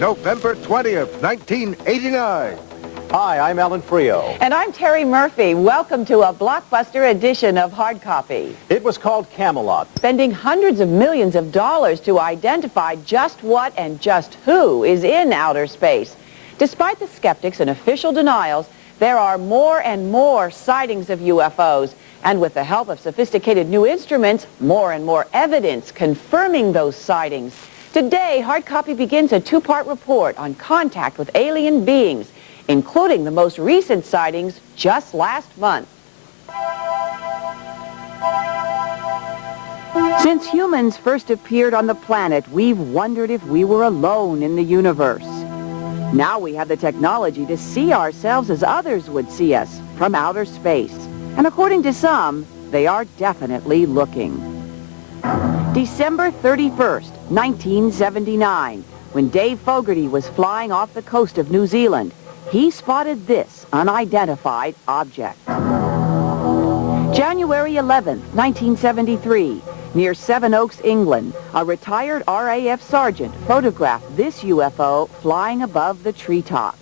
November 20th, 1989. Hi, I'm Alan Frio. And I'm Terry Murphy. Welcome to a blockbuster edition of Hard Copy. It was called Camelot. Spending hundreds of millions of dollars to identify just what and just who is in outer space. Despite the skeptics and official denials, there are more and more sightings of UFOs. And with the help of sophisticated new instruments, more and more evidence confirming those sightings. Today, Hard Copy begins a two-part report on contact with alien beings, including the most recent sightings just last month. Since humans first appeared on the planet, we've wondered if we were alone in the universe. Now we have the technology to see ourselves as others would see us, from outer space. And according to some, they are definitely looking. December 31st, 1979, when Dave Fogarty was flying off the coast of New Zealand, he spotted this unidentified object. January 11th, 1973, near Sevenoaks, England, a retired RAF sergeant photographed this UFO flying above the treetops.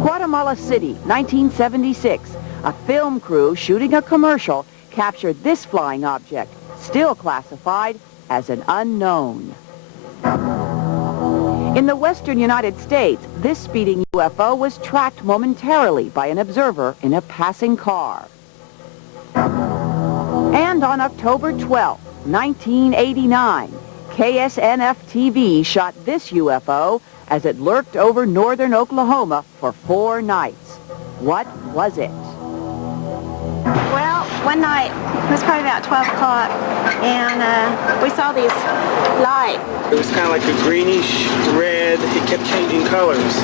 Guatemala City, 1976, a film crew shooting a commercial captured this flying object, still classified as an unknown. In the western United States, this speeding UFO was tracked momentarily by an observer in a passing car. And on October 12, 1989, KSNF-TV shot this UFO as it lurked over northern Oklahoma for 4 nights. What was it? Well, one night, it was probably about 12 o'clock, and we saw these lights. It was kind of like a greenish red. It kept changing colors.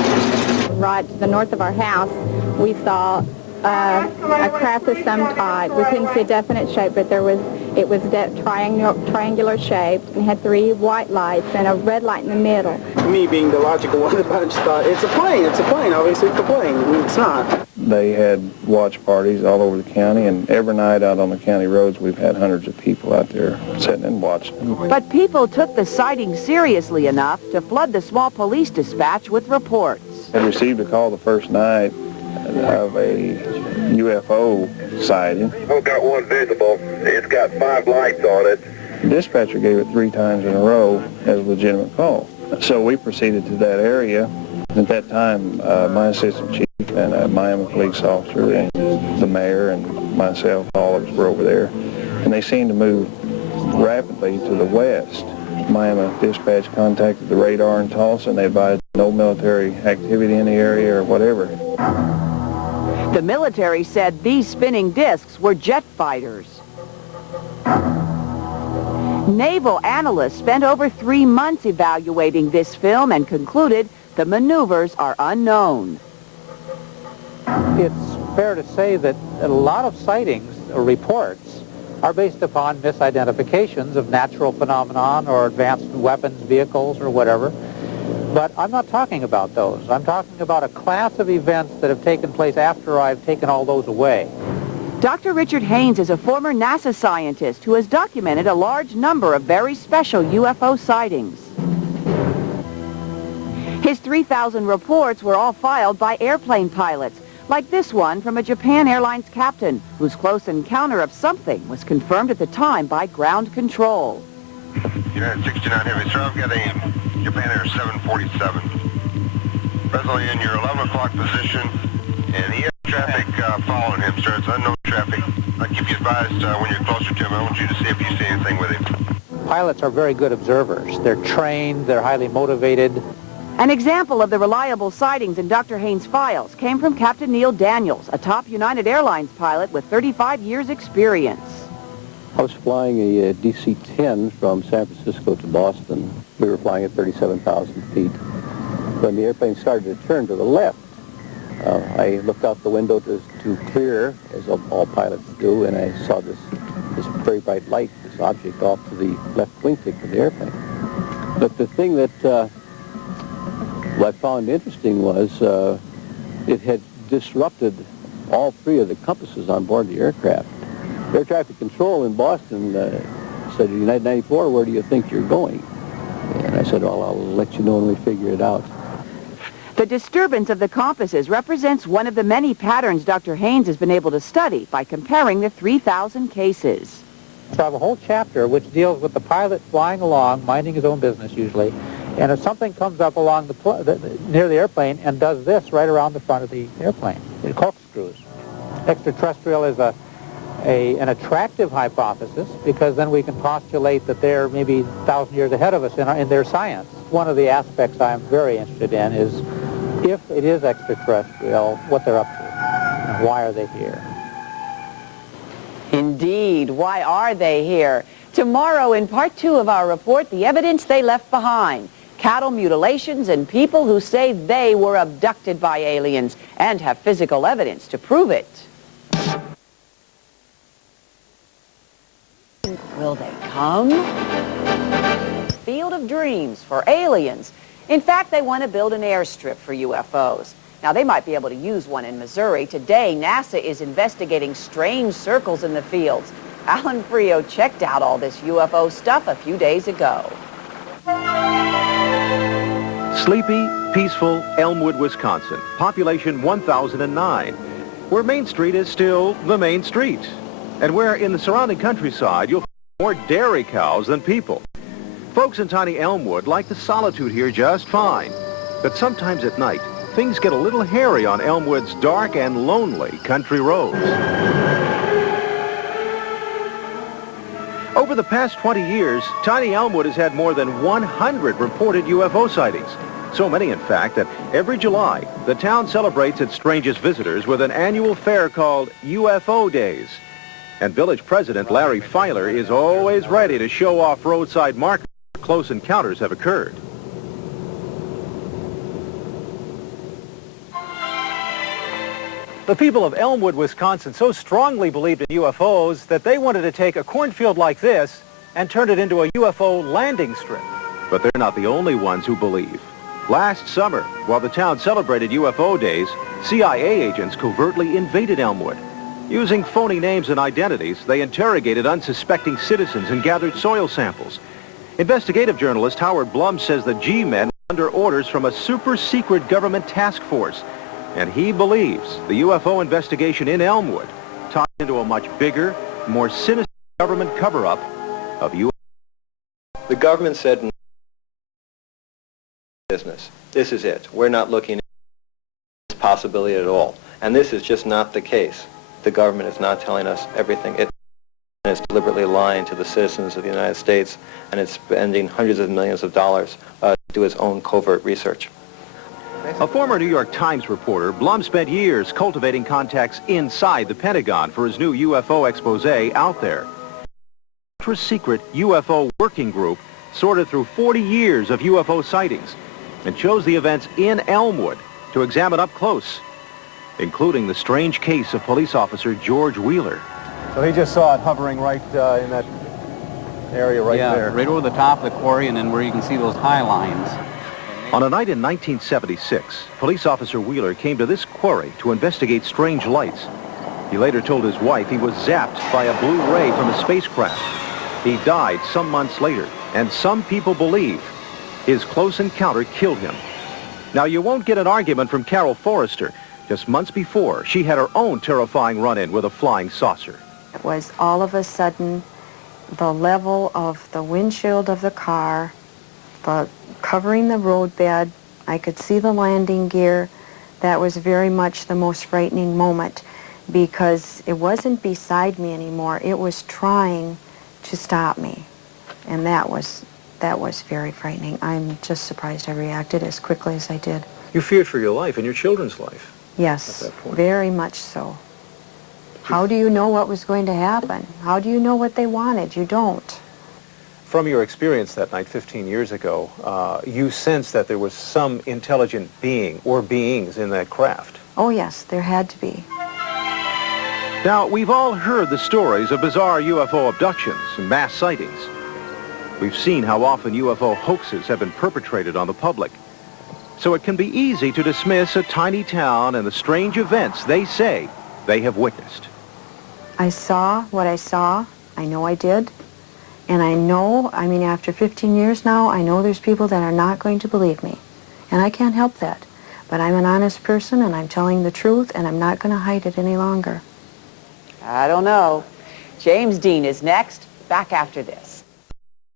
Right to the north of our house, we saw a craft of some type. We couldn't see a definite shape, but it was triangular shaped and had 3 white lights and a red light in the middle. Me being the logical one, the bunch thought, it's a plane, obviously it's a plane. It's not. They had watch parties all over the county, and every night out on the county roads, we've had hundreds of people out there sitting and watching. But people took the sighting seriously enough to flood the small police dispatch with reports. I received a call the first night of a UFO sighting. We've got one visible. It's got 5 lights on it. The dispatcher gave it 3 times in a row as a legitimate call. So we proceeded to that area. At that time, my assistant chief and a Miami police officer and the mayor and myself, all of us were over there. And they seemed to move rapidly to the west. Miami dispatch contacted the radar in Tulsa, and they advised no military activity in the area or whatever. The military said these spinning discs were jet fighters. Naval analysts spent over 3 months evaluating this film and concluded the maneuvers are unknown. It's fair to say that a lot of sightings or reports are based upon misidentifications of natural phenomenon or advanced weapons, vehicles, or whatever. But I'm not talking about those. I'm talking about a class of events that have taken place after I've taken all those away. Dr. Richard Haynes is a former NASA scientist who has documented a large number of very special UFO sightings. His 3,000 reports were all filed by airplane pilots, like this one from a Japan Airlines captain whose close encounter of something was confirmed at the time by ground control. United 69 Heavy, sir, I've got a Japan Air 747. Presently in your 11 o'clock position, and he has traffic following him, sir. It's unknown traffic. I'll keep you advised when you're closer to him. I want you to see if you see anything with him. Pilots are very good observers. They're trained, they're highly motivated. An example of the reliable sightings in Dr. Haynes' files came from Captain Neil Daniels, a top United Airlines pilot with 35 years' experience. I was flying a DC-10 from San Francisco to Boston. We were flying at 37,000 feet. When the airplane started to turn to the left, I looked out the window to clear, as all pilots do, and I saw this very bright light, this object off to the left wingtip of the airplane. But the thing that what I found interesting was it had disrupted all 3 of the compasses on board the aircraft. Air traffic control in Boston said, United 94, where do you think you're going? And I said, well, I'll let you know when we figure it out. The disturbance of the compasses represents one of the many patterns Dr. Haynes has been able to study by comparing the 3,000 cases. So I have a whole chapter which deals with the pilot flying along, minding his own business usually, and if something comes up along near the airplane and does this right around the front of the airplane, it corkscrews. Extraterrestrial is an attractive hypothesis because then we can postulate that they're maybe 1,000 years ahead of us in their science. One of the aspects I'm very interested in is if it is extraterrestrial, what they're up to and why are they here. Indeed, why are they here? Tomorrow in part 2 of our report, the evidence they left behind. Cattle mutilations and people who say they were abducted by aliens and have physical evidence to prove it. Will they come? Field of dreams for aliens. In fact, they want to build an airstrip for UFOs. Now, they might be able to use one in Missouri. Today, NASA is investigating strange circles in the fields. Alan Frio checked out all this UFO stuff a few days ago. Sleepy, peaceful Elmwood, Wisconsin. Population 1,009. Where Main Street is still the main street. And where in the surrounding countryside you'll find more dairy cows than people. Folks in tiny Elmwood like the solitude here just fine. But sometimes at night, things get a little hairy on Elmwood's dark and lonely country roads. Over the past 20 years, tiny Elmwood has had more than 100 reported UFO sightings. So many, in fact, that every July, the town celebrates its strangest visitors with an annual fair called UFO Days. And village president Larry Filer is always ready to show off roadside markers where close encounters have occurred. The people of Elmwood, Wisconsin so strongly believed in UFOs that they wanted to take a cornfield like this and turn it into a UFO landing strip. But they're not the only ones who believe. Last summer, while the town celebrated UFO Days, CIA agents covertly invaded Elmwood. Using phony names and identities, they interrogated unsuspecting citizens and gathered soil samples. Investigative journalist Howard Blum says the G-men were under orders from a super-secret government task force. And he believes the UFO investigation in Elmwood ties into a much bigger, more sinister government cover-up of UFOs. The government said, business. This is it. We're not looking at this possibility at all. And this is just not the case. The government is not telling us everything. It's deliberately lying to the citizens of the United States, and it's spending hundreds of millions of dollars to do its own covert research. A former New York Times reporter, Blum spent years cultivating contacts inside the Pentagon for his new UFO expose out there. The ultra-secret UFO working group sorted through 40 years of UFO sightings and chose the events in Elmwood to examine up close, including the strange case of police officer George Wheeler. So he just saw it hovering right in that area right there. Yeah, right over the top of the quarry and then where you can see those high lines. On a night in 1976, police officer Wheeler came to this quarry to investigate strange lights. He later told his wife he was zapped by a blue ray from a spacecraft. He died some months later, and some people believe his close encounter killed him. Now, you won't get an argument from Carol Forrester. Just months before, she had her own terrifying run-in with a flying saucer. It was all of a sudden the level of the windshield of the car, covering the roadbed. I could see the landing gear. That was very much the most frightening moment because it wasn't beside me anymore. It was trying to stop me, and that was very frightening. I'm just surprised I reacted as quickly as I did. You feared for your life and your children's life. Yes, very much so. How do you know what was going to happen? How do you know what they wanted? You don't. From your experience that night 15 years ago, you sensed that there was some intelligent being or beings in that craft. Oh yes, there had to be. Now, we've all heard the stories of bizarre UFO abductions and mass sightings. We've seen how often UFO hoaxes have been perpetrated on the public. So it can be easy to dismiss a tiny town and the strange events they say they have witnessed. I saw what I saw. I know I did. And I know, I mean, after 15 years now, I know there's people that are not going to believe me. And I can't help that. But I'm an honest person, and I'm telling the truth, and I'm not going to hide it any longer. I don't know. James Dean is next, back after this.